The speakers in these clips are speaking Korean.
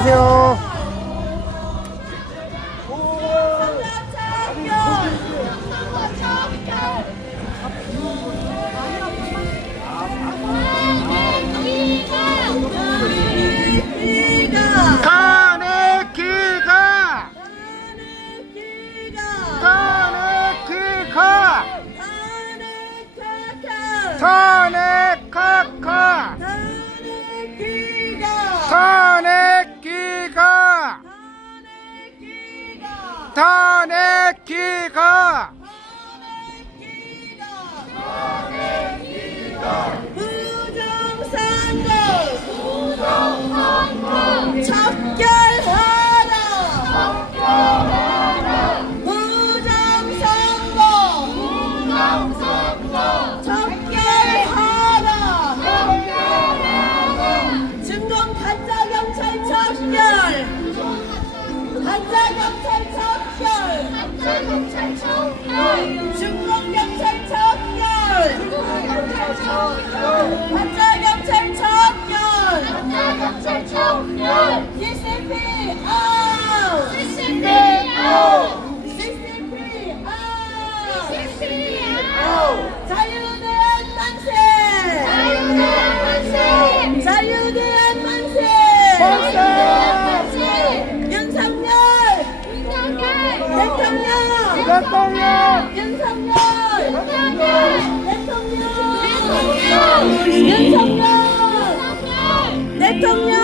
안녕하세요. 탄핵기가 부정선거 척결하라 부정선거 척결하라 중공 가짜경찰 척결 가짜경찰 척결 중공경찰 척결 가짜경찰 척결 CCP 아웃 CCP 아웃 자유대한 만세 자유대한 만세 윤석열 대통령 윤석열 대통령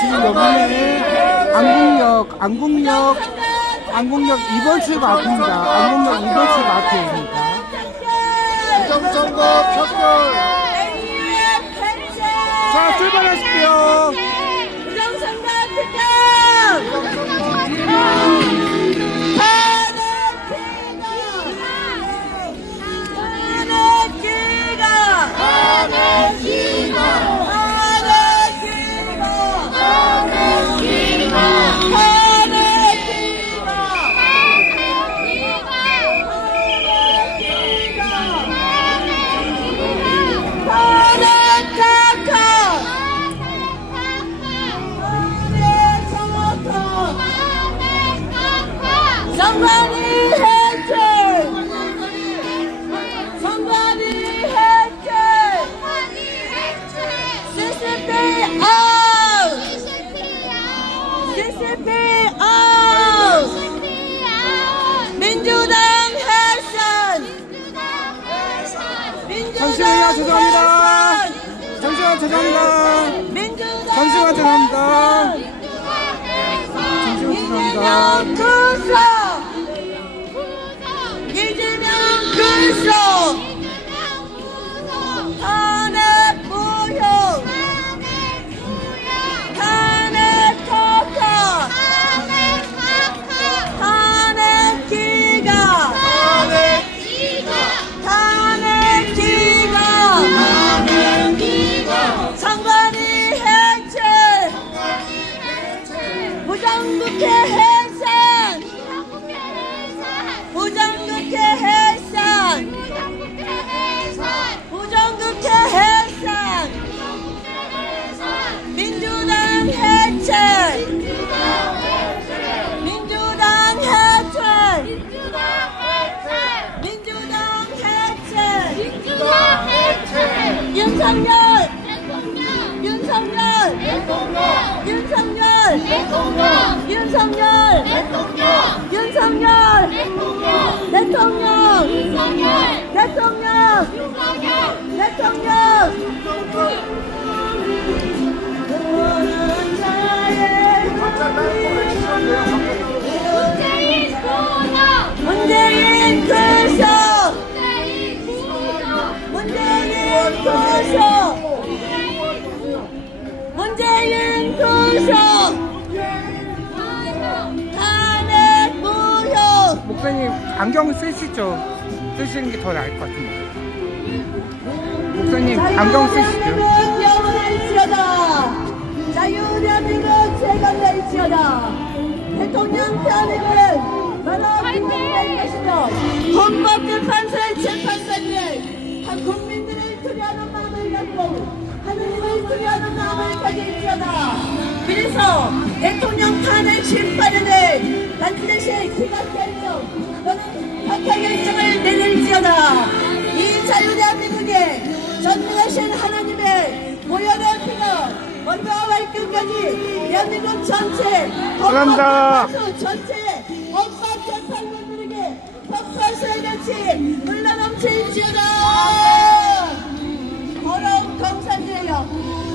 지금 여기는 안국역 2번 출구 앞입니다. 안국역 2번 출구 앞입니다. 부정선거 척결. 자, 출발하실게요. 부정선거 척결. 잠시만요, 죄송합니다. 잠시만, 죄송합니다. 잠시만, 죄송합니다. 이재명 구속! 이재명 구속! 탄핵 무효! 탄핵 컷컷! 탄핵 기각! 탄핵 기각! 선관위 해체! 부정국회 해산! 부정국회 해산! 부정국회 해산! 민주당 해체! 민주당 해체! 민주당 해체! 윤석열! 윤석열! 윤석열! 윤석열! 윤석열! 대통령! 대통령! 대통령! 문재인 구속! 문재인 구속! 문재인 구속! 탄핵 무효! 목사님, 안경 쓰시죠? 쓰시는 게 더 나을 것 같은데. 목사님, 안경 쓰시죠? 자유대한민국 영원할지어다! 자유대한민국 재건될지어다! 대통령 탄핵은 바로 기능될 것이며 헌법재판소의 재판관들 한 국민들을 두려워하는 마음을 갖고 하느님을 두려워하는 마음을 가질지어다. 그래서 대통령 탄핵 심판을 반드시 기각결정 또는 박탈결정을 내릴지어다. 이 자유대한민국에 전능하신 하나님의 모여낸 피가 먼저와 발끝까지 대한민국 전체 헌법재판소 전체 헌법재판관들에게 법관서에 같이 흘러넘칠지어다. 더러운 공산주의여,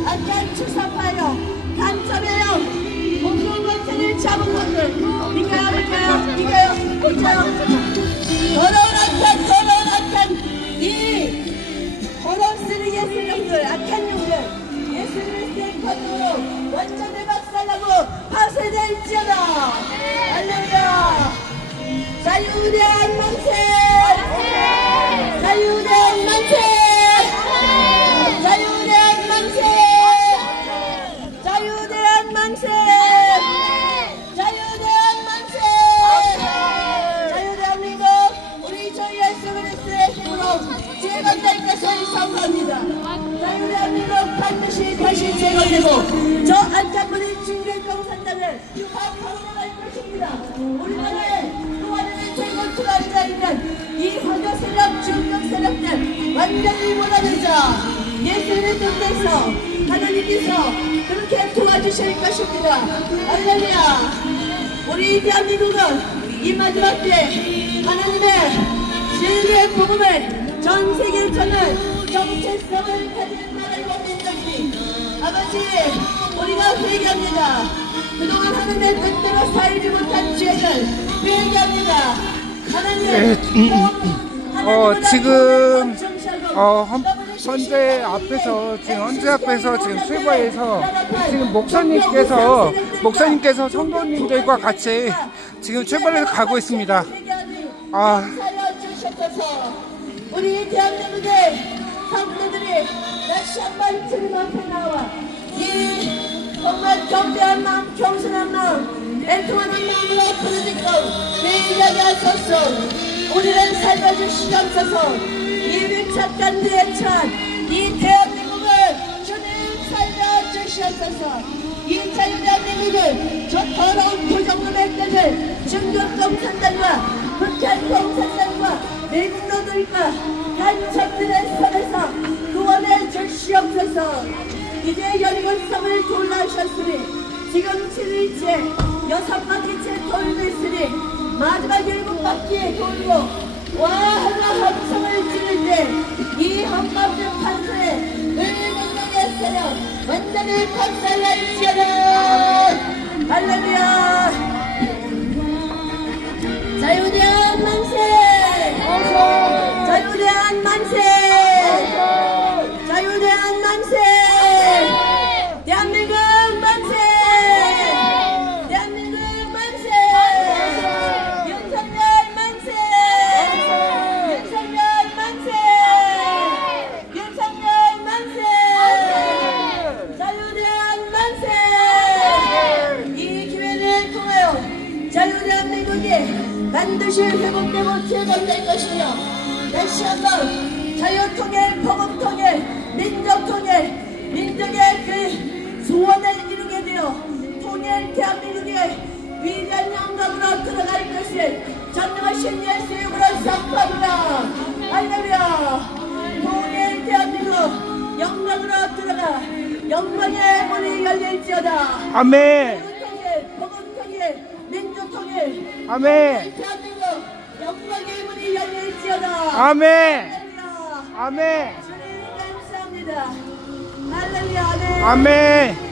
악한 추사파여, 간첩이여, 공공권세를 잡은 것들 이가요 더러운 악한 이 더러운 쓰레기의 세력들, 악한 용들 예수를 쓴 것으로 완전히 박살나고 파쇄될지어다. 할렐루야. 자유대한 만세! 자유대한 만세! 자유대한 만세! 자유대한 만세! 자유대한 만세! 자유대한민국 우리 주 예수 그리스도의 힘으로 재건될 것을 선포합니다. 자유대한민국 반드시 다시 재건되고 저 안타까운 중견共産당을 박살나갈 것입니다. 우리나라에 또 하나의 재건투가 앉아있는 이 화교 세력, 중국 세력들 완전히 못하는 자 예수를 통해서 하나님께서 그렇게 도와주실 것입니다. 할렐루야. 우리 대한민국은 이 마지막 때 하나님의 진리의 복음을 전 세계에 전할 정체성을 가진 나라이고 민족이 아버지 우리가 회개합니다. 그동안 하나님의 뜻대로 살지 못한 죄를 회개합니다. 하나님 지금 헌재 앞에서 지금 출발해서 지금 목사님께서 성도님들과 같이 지금 출발해서 가고 있습니다. 우리 대한민국의 성도들이 다시 한번 주님 앞에 나와 이 정말 경배한 마음, 겸손한 마음, 애통하는 마음으로 부르짖고 회개하게 하소서. 우리를 살려주시옵소서. 이 밀착한 대찬 이 대한민국을 주님 살려주시옵소서. 이 자유대한민국을 저 더러운 부정놈의 뜻을 중국共産당과 북한共産당과 외국노들과 간첩들의 손에서 구원해 주시옵소서. 이제 여리고성을 돌아오셨으니 지금 7일째 6바퀴째 돌고 있으니 마지막 7바퀴에 돌고 와 하나 함성을 지를 때 이 박살날지어다. 할렐루야. 자유대한 만세. 자유대한 만세. 자유대한 만세. 대한민국 만세. 대한민국 만세. 윤석열 만세. 윤석열 만세. 윤석열 만세. 자유대한 만세. 이 기회를 통하여 자유대한민국이 반드시 회복되고 재건될 것이며 다시 한번 자유통일, 복음통일, 민족통일, 민족의 그 소원을 이루게 되어 통일 대한민국의 위대한 영광으로 들어갈 것을 전능하신 예수의 이름으로 선포합니다. 할렐루야. 통일 대한민국 영광으로 들어가 영광의 문이 열릴지어다. 아멘. 자유통일, 복음통일, 민족통일, 아멘. 대한민국 영광의 문이 열릴지어다. 아멘. 할렐루야. 아멘. 주님 감사합니다. 할렐루야. 아멘. 아멘.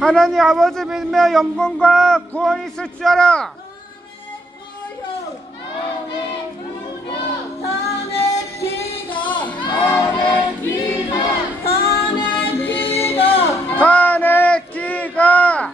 하나님 아버지 믿으며 영광과 구원이 있을 줄 알아. 탄핵 기가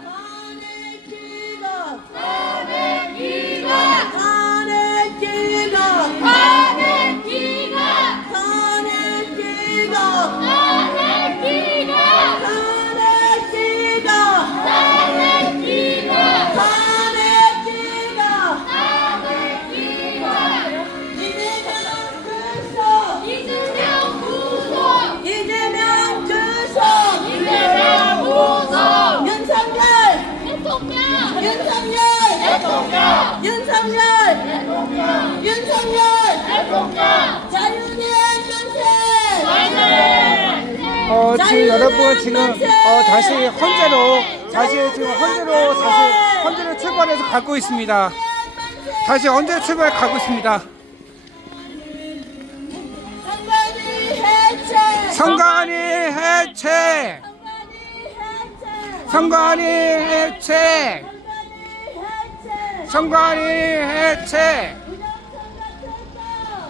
윤석열 자유대한 만세. 지금 여러분 지금 다시 헌재로 출발해서 가고 있습니다. 다시 헌재 출발 가고 있습니다. 선관위 해체. 선관위 해체. 선관위 해체.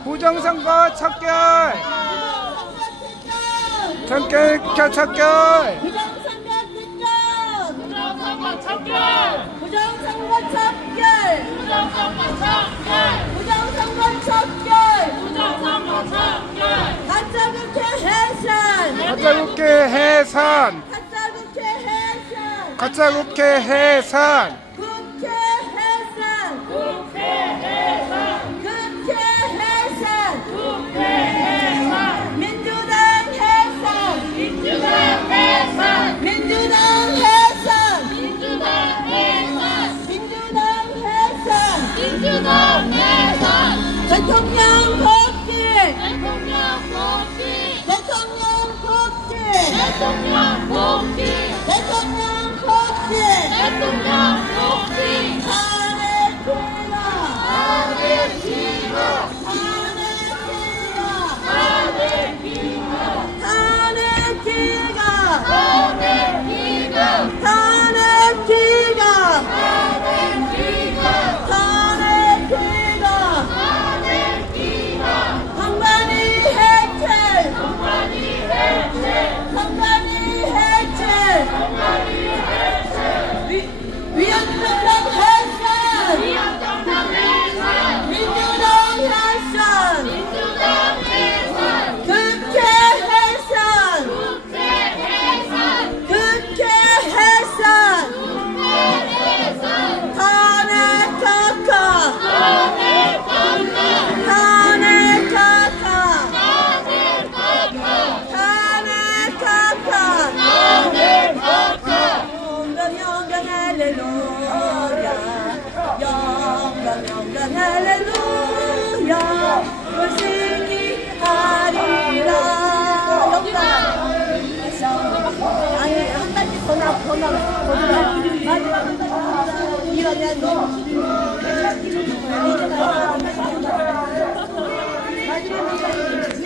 부정선거 척결. 척결. 부정선거 척결. 가짜국회 해산. 가짜국회 해산. 대통령 복귀.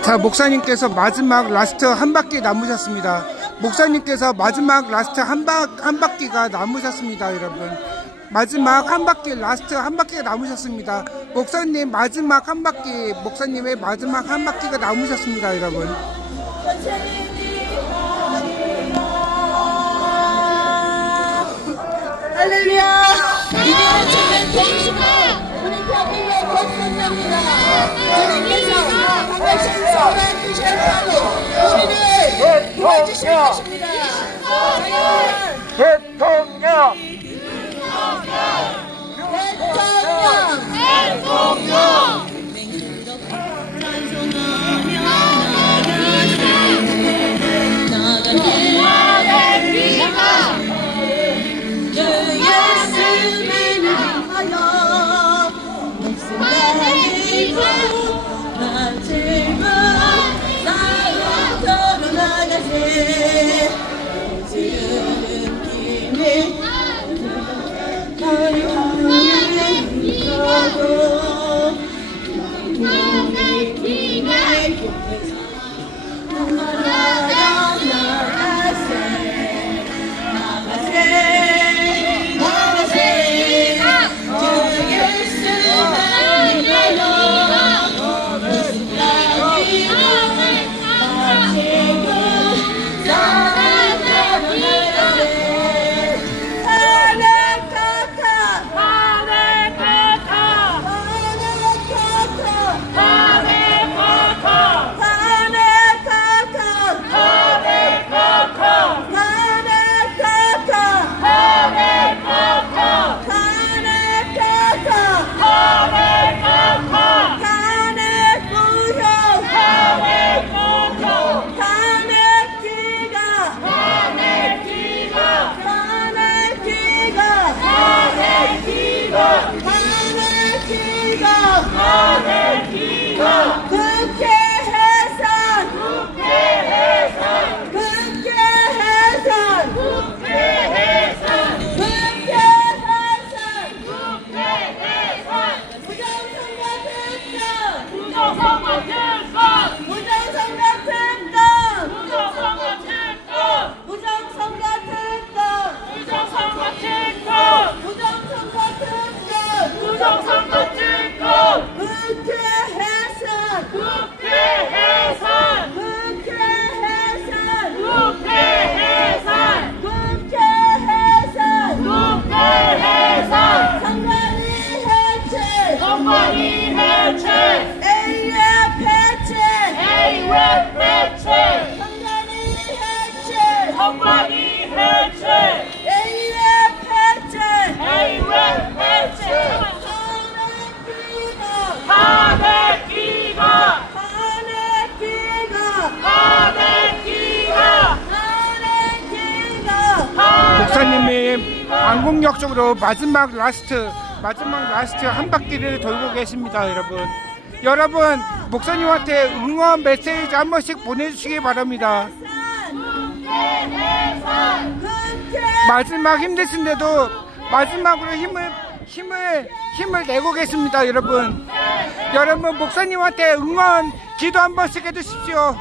자, 목사님께서 마지막 라스트 한 바퀴 남으셨습니다. 목사님께서 마지막 라스트 한 바퀴가 남으셨습니다, 여러분. 마지막 한 바퀴, 라스트 한 바퀴가 남으셨습니다. 목사님 마지막 한 바퀴, 목사님의 마지막 한 바퀴가 남으셨습니다, 여러분. 할렐루야. 이제는 주님 되시고 우리 교회의 권선입니다. 주님께서 당신 손을 주셨다고 우리를 도와주실 것입니다. 대통령! 목사님이 안국역 쪽으로 마지막 라스트 한 바퀴를 돌고 계십니다, 여러분. 여러분, 목사님한테 응원 메시지 한 번씩 보내주시기 바랍니다. 마지막 힘드신데도 마지막으로 힘을 내고 계십니다, 여러분. 여러분, 목사님한테 응원 기도 한 번씩 해주십시오.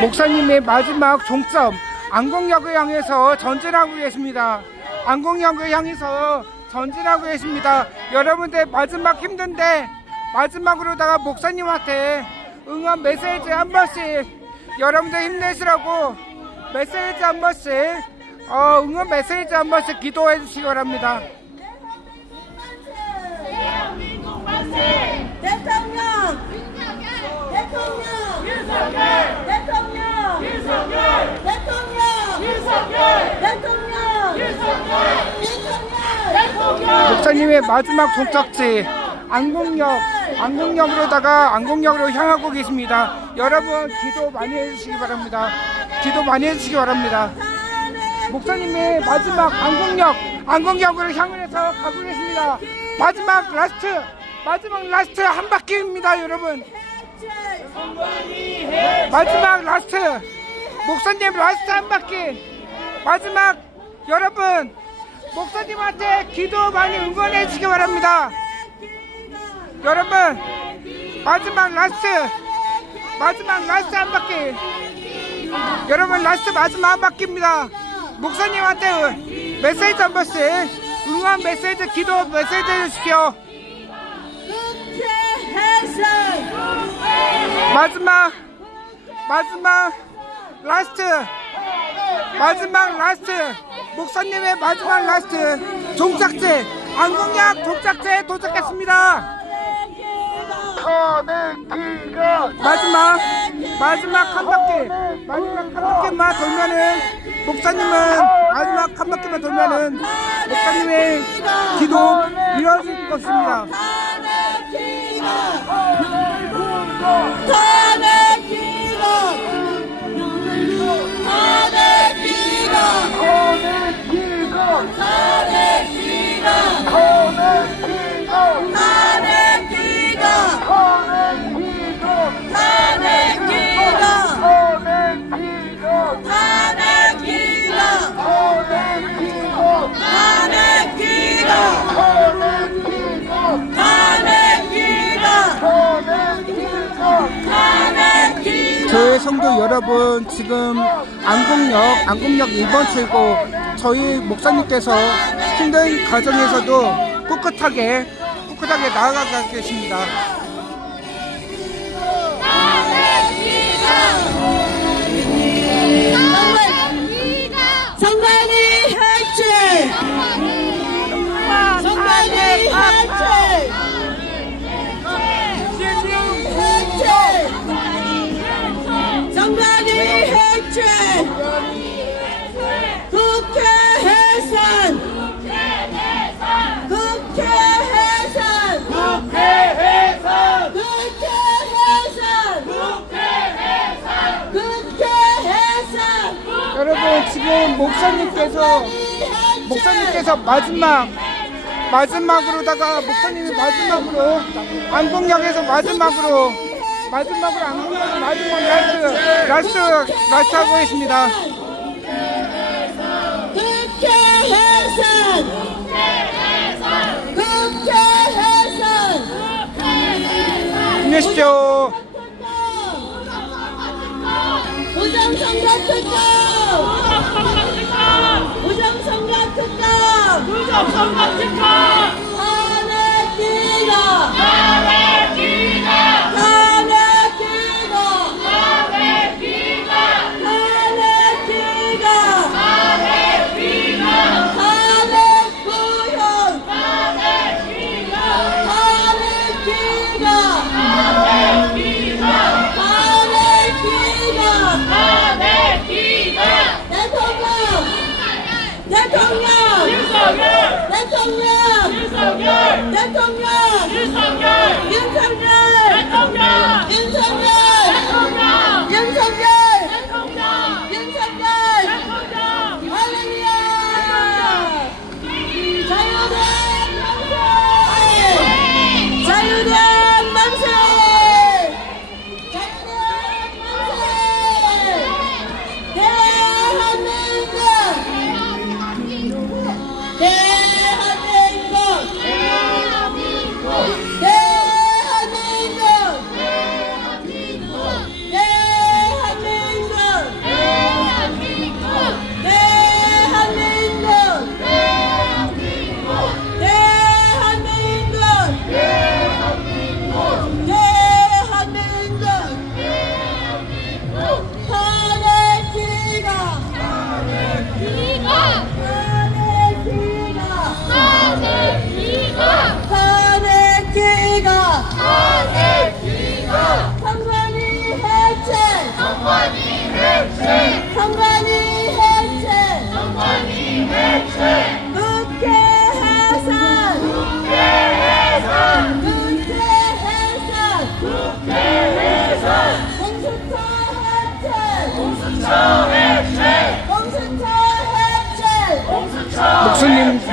목사님의 마지막 종점 안국역을 향해서 전진하고 계십니다. 안국역을 향해서 전진하고 계십니다. 여러분들 마지막 힘든데 마지막으로다가 목사님한테 응원 메시지 한 번씩, 여러분들 힘내시라고 메시지 한 번씩, 응원 메시지 한 번씩 기도해 주시기 바랍니다. 대통령 목사님의 마지막 종착지 안국역으로다가 안국역으로 향하고 계십니다. 여러분 기도 많이 해주시기 바랍니다. 기도 많이 해주시기 바랍니다. 목사님의 마지막 안국역으로 향해서 가고 계십니다. 마지막 라스트 한 바퀴입니다, 여러분. 마지막 라스트 목사님 라스트 한 바퀴. 마지막 여러분 목사님한테 기도 많이 응원해 주시기 바랍니다. 여러분 마지막 라스트 한 바퀴. 여러분 라스트 마지막 한 바퀴입니다. 목사님한테 메시지 한 번씩 응원 메시지 기도 메시지 해주십시오. 마지막 라스트 목사님의 마지막 라스트 종착지 안국역 종착지에 도착했습니다. 마지막 한 바퀴만 돌면은 목사님은 마지막 한 바퀴만 돌면은 목사님의 기도 이루어질 것입니다. 교회 성도 여러분, 지금 안국역 1번 출구, 저희 목사님께서 힘든 과정에서도 꿋꿋하게 나아가고 계십니다. 성관이 해체! 성관이 해체! 성관이 해체! 국회 해산! 여러분 지금 목사님께서 마지막으로다가 목사님이 마지막으로 안국역에서 마지막으로 안국역에서 마지막 라스트 하고 계십니다. 국회 해산! 힘내십시오. 부정선거 특검!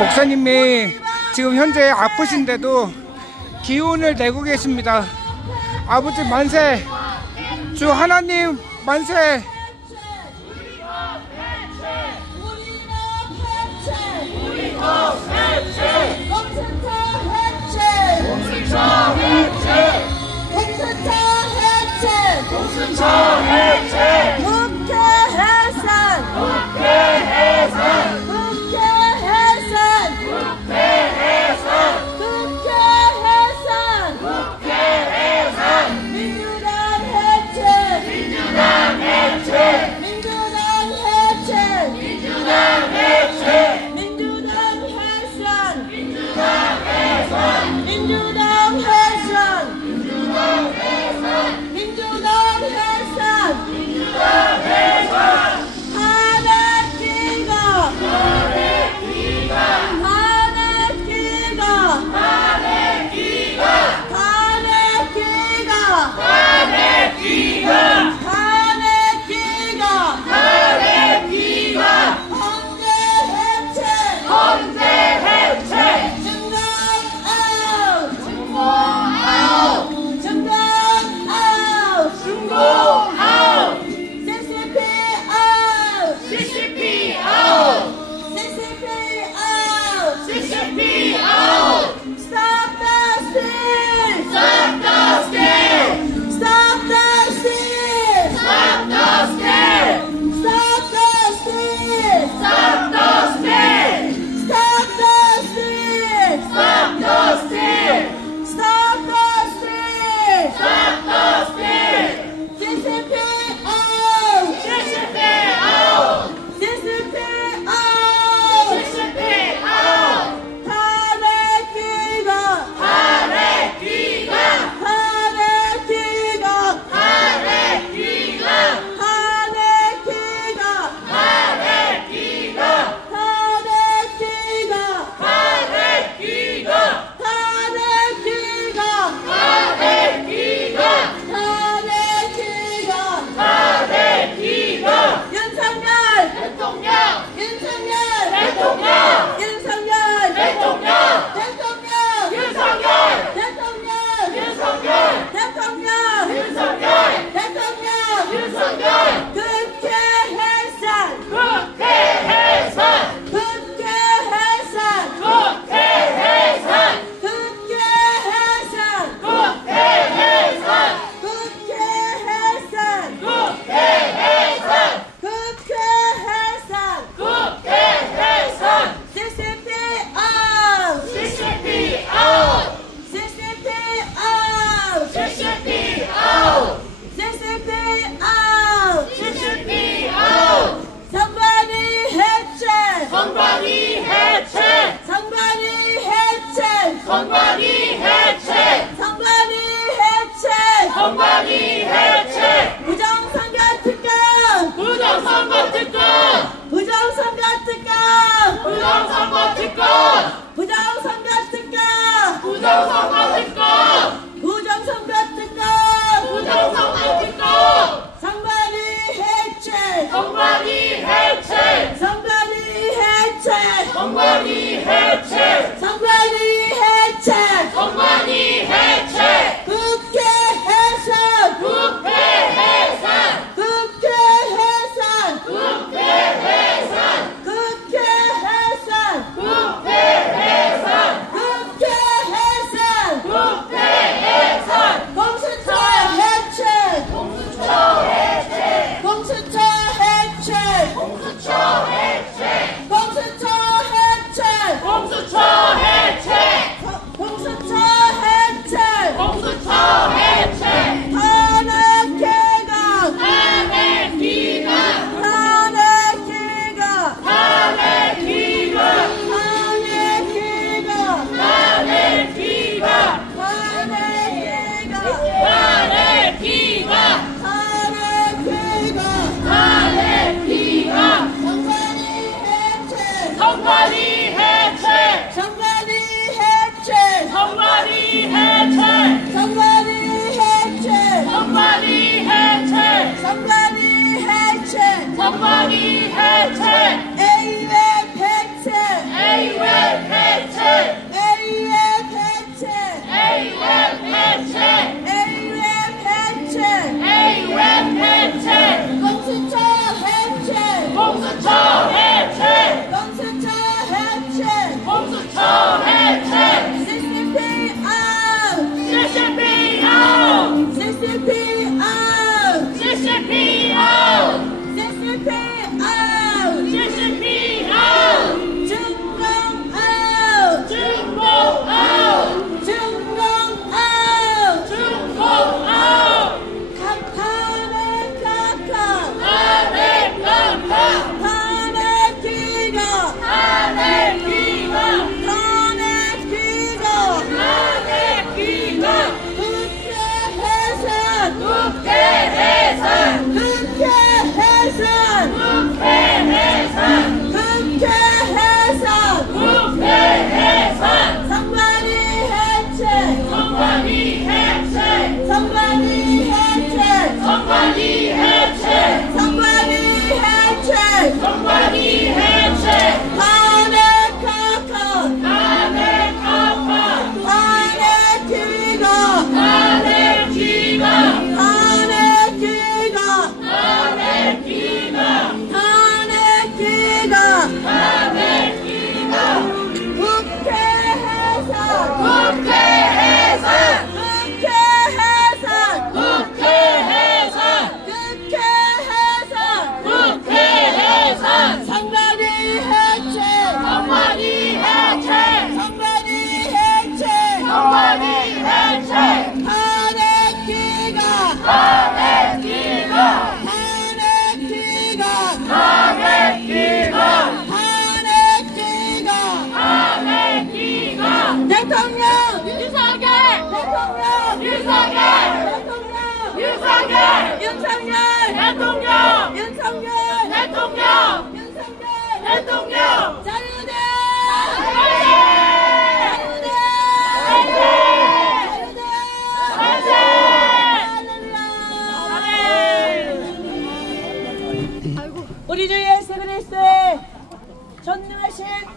목사님이 지금 현재 아프신데도 기운을 내고 계십니다. 아버지 만세! 주 하나님 만세! 공수처 해체!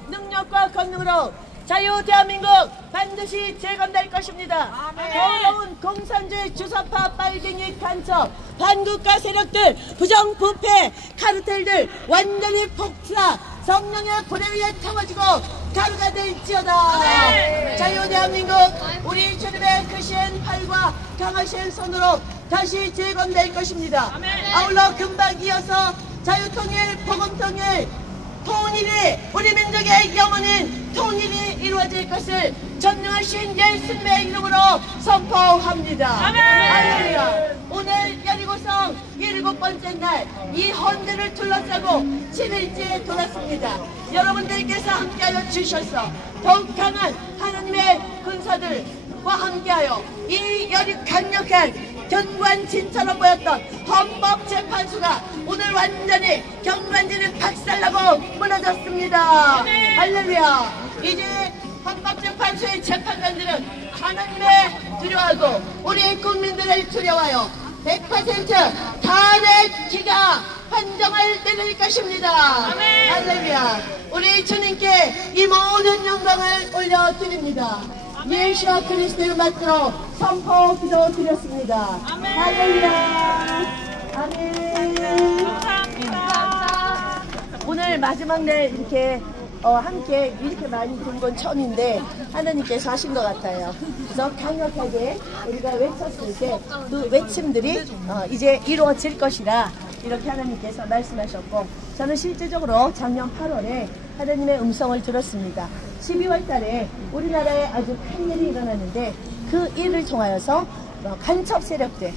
능력과 권능으로 자유 대한민국 반드시 재건될 것입니다. 더러운 공산주의 주사파 빨갱이 간첩 반국가 세력들 부정부패 카르텔들 완전히 폭사 성령의 불에 의해 태워지고 가루가 될지어다. 자유 대한민국 우리 주님의 크신 팔과 강하신 손으로 다시 재건될 것입니다. 아울러 금방 이어서 자유통일 복음통일 통일이 우리 민족의 영원인 통일이 이루어질 것을 전능하신 예수님의 이름으로 선포합니다. 할렐루야. 오늘 여리고성 7번째 날 이 헌대를 둘러싸고 7일째 돌았습니다. 여러분들께서 함께하여 주셔서 더욱 강한 하나님의 군사들과 함께하여 이 강력한 견고한 진처럼 보였던 헌법재판소가 오늘 완전히 경관지는 박살나고 무너졌습니다. 할렐루야. 이제 헌법재판소의 재판관들은 하나님의 두려워하고 우리 국민들을 두려워하여 100% 탄핵 기가 판정을 내릴 것입니다. 할렐루야. 우리 주님께 이 모든 영광을 올려드립니다. 예수와 그리스도의 말씀으로 선포 기도 드렸습니다. 할렐루야. 아멘. 감사합니다. 오늘 마지막 날 이렇게 함께 이렇게 많이 본 건 처음인데 하나님께서 하신 것 같아요. 그래서 강력하게 우리가 외쳤을 때 그 외침들이 이제 이루어질 것이라 이렇게 하나님께서 말씀하셨고, 저는 실제적으로 작년 8월에 하나님의 음성을 들었습니다. 12월 달에 우리나라에 아주 큰 일이 일어났는데 그 일을 통하여서 간첩 세력들,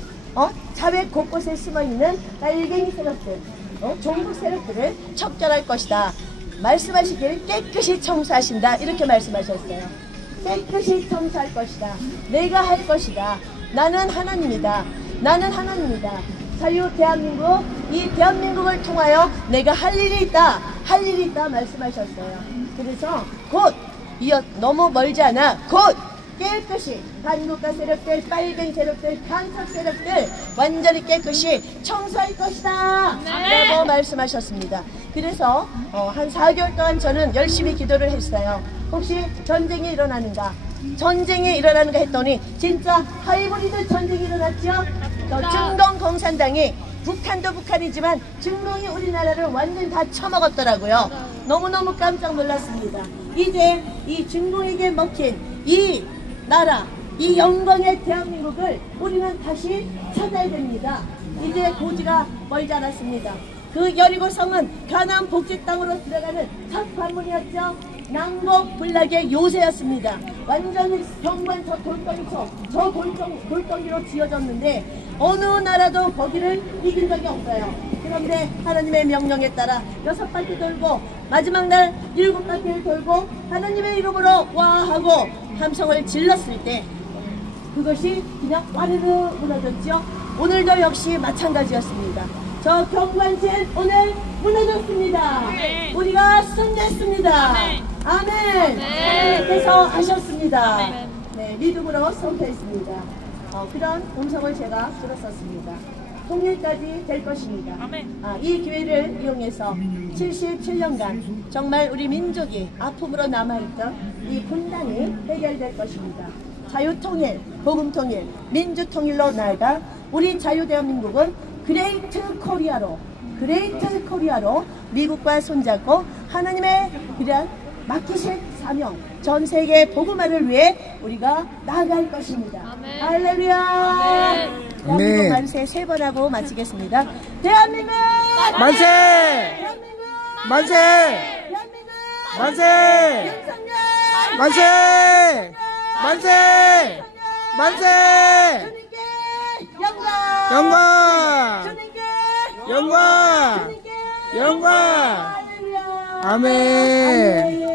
자백 곳곳에 숨어있는 빨갱이 세력들, 종북 세력들을 척결할 것이다. 말씀하시길 깨끗이 청소하신다. 이렇게 말씀하셨어요. 깨끗이 청소할 것이다. 내가 할 것이다. 나는 하나님이다. 나는 하나님이다. 자유 대한민국, 이 대한민국을 통하여 내가 할 일이 있다. 할 일이 있다 말씀하셨어요. 그래서 곧 너무 멀지 않아 곧 깨끗이 반국가 세력들, 빨갱이 세력들, 간첩 세력들 완전히 깨끗이 청소할 것이다 라고 말씀하셨습니다. 그래서 한 4개월 동안 저는 열심히 기도를 했어요. 혹시 전쟁이 일어나는가? 전쟁이 일어나는가 했더니 진짜 하이브리드 전쟁이 일어났죠. 중동 공산당이, 북한도 북한이지만 중동이 우리나라를 완전히 다 처먹었더라고요. 너무너무 깜짝 놀랐습니다. 이제 이 중동에게 먹힌 이 나라, 이 영광의 대한민국을 우리는 다시 찾아야 됩니다. 이제 고지가 멀지 않았습니다. 그 여리고성은 가나안 복지 땅으로 들어가는 첫 관문이었죠. 남북 불락의 요새였습니다. 완전히 경관 저 돌덩이로 지어졌는데 어느 나라도 거기를 이긴 적이 없어요. 그런데 하나님의 명령에 따라 6바퀴 돌고 마지막 날 7바퀴를 돌고 하나님의 이름으로 와 하고 함성을 질렀을 때 그것이 그냥 와르르 무너졌죠. 오늘도 역시 마찬가지였습니다. 저 경관진 오늘 무너졌습니다. 네. 우리가 승리했습니다. 아멘. 하나님께서 하셨습니다. 네, 믿음으로 선포했습니다. 그런 음성을 제가 들었었습니다. 통일까지 될 것입니다. 이 기회를 이용해서 77년간 정말 우리 민족이 아픔으로 남아있던 이 분단이 해결될 것입니다. 자유통일, 복음통일, 민주통일로 나아가 우리 자유대한민국은 그레이트 코리아로 미국과 손잡고 하나님의 그런 맡기실 사명, 전 세계 복음화를 위해 우리가 나아갈 것입니다. 아멘. 할렐루야. 대한민국 만세 3번 하고 마치겠습니다. 대한민국 만세! 대한민국 만세! 대한민국 만세! 윤석열 만세! 만세! 만세! 주님께 영광! 영광! 주님께 영광! 주님께 영광! 할렐루야. 아멘.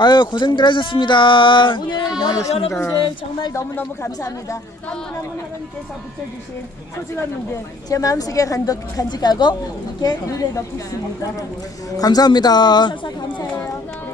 아유, 고생들 하셨습니다. 오늘 여러분들 정말 너무너무 감사합니다. 한 분 한 분 하나님께서 붙여주신 소중한 분들 제 마음속에 간직하고 이렇게 눈에 넣고 있습니다. 감사합니다. 감사해요.